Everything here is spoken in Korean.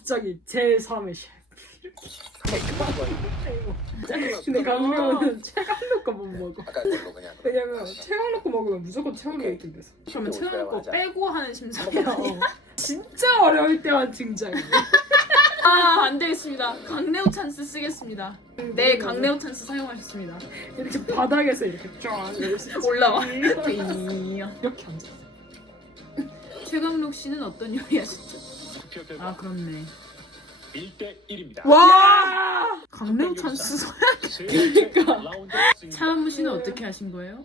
갑자기 제3의 셰프. 근데 강명은 최강록 거 못 먹어. 아까 걸로 그냥. 왜냐면 최강록 거 먹으면 무조건 최강록 1등 됐어. 그러면 최강록 거 빼고 하는 심사위야. 진짜 어려울 때만 등장해. 아, 안 되겠습니다. 강레오 찬스 쓰겠습니다. 네, 강레오 찬스 사용하셨습니다. 이렇게 바닥에서 이렇게 쫙 올라와. 이렇게 앉아. 최강록 씨는 어떤 요리하셨죠? 투표 결과 아, 그렇네. 1대1입니다. 와! 강레오 찬스 써야 그러니까 차은무 씨는 어떻게 하신 거예요?